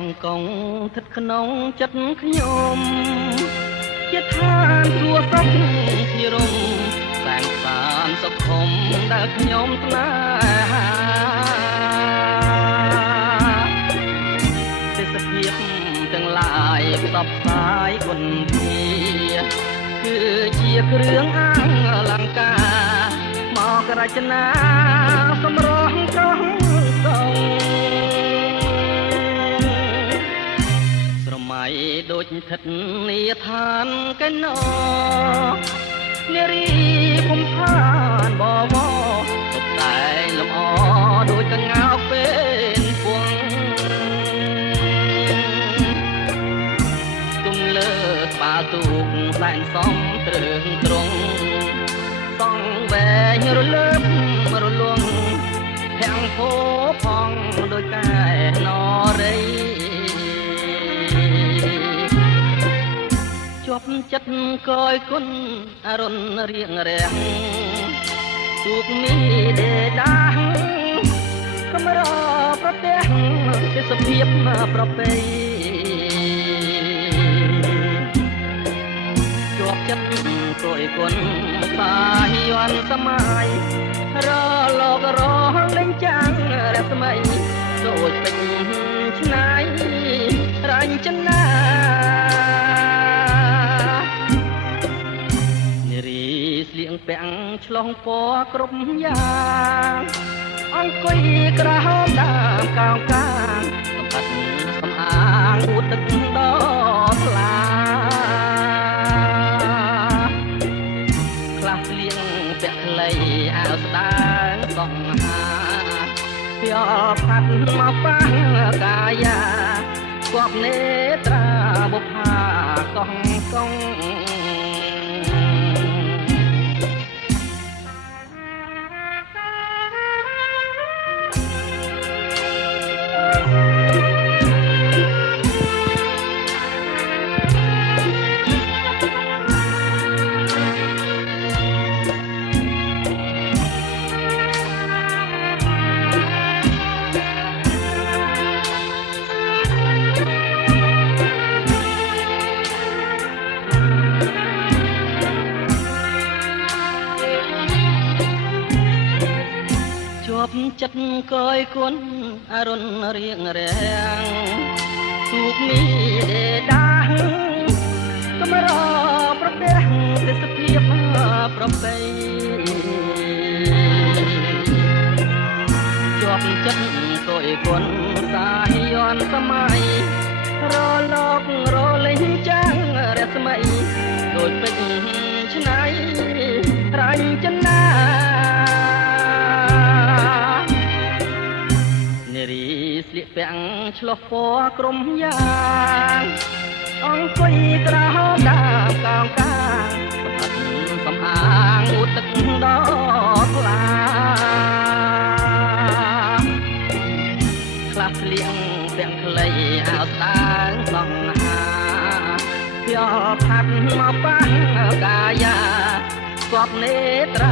ងកងស្ថិតក្នុងចិត្តខ្ញុំជាឋានសួគ៌សុខភិរមសាងសានសុខុមដែលខ្ញុំស្នេហាទេសភាពទាំងឡាយផ្សព្វផ្សាយគុណធាគឺជាគ្រឿងអលង្ការមករចនាសម្រស់កងកងស្រមៃដូចស្ថិតនាឋានកណោនារីភូមិឋានបវរទុកតែលំអដូចកងោកពេលពួងទុំលើស្បាទូកសែនសំត្រឹងត្រង់សងវែងរលើបរលងភាំងពោផងដូចកែនរីជាប់ចិត្តកយគុណអរុនរៀងរាំងទូកមីដេដាស់កំរប្រទេសទេសភាពប្រពៃជាប់ចិត្តកយគុណសាយ័នសម័យរលករលេងចាំងរស្មីដូចពេញឆ្នៃរញ្ចនាស្លៀងពាំងឆ្លងពណ៌គ្រប់យ៉ាងអង្គុយក្រហមដើមកោងកាងសម្បត្តិសំអាងអួតទឹកដល់ថ្លាខ្លះស្លៀងពាក់ខ្លីអាវស្ដើងសង្ហាពីអផាត់មកប៉ះកាយាគប់នេត្រាបុប្ផាកងកងចិត្តកយគុណអរុនរៀងរាំងទូកមីដេដាស់កំរប្រទេសទេសភាពប្រពៃជាប់ចិត្តកយគុណសាយ័នសម័យរលករលេងចាំងរស្មីដូចពេជ្រឆ្នៃរញ្ចនាស្លៀកពាំងឆ្លុះពណ៌ក្រុមយ៉ាងអង្គុយក្រហមដើមកោងកាងសម្បត្តិសំអាងអួតទឹកដល់ថ្លាខ្លះស្លៀងពាំងខ្លីអាវស្ដើងសង្ហាពីអផាត់មកប៉ះកាយាគប់នេត្រា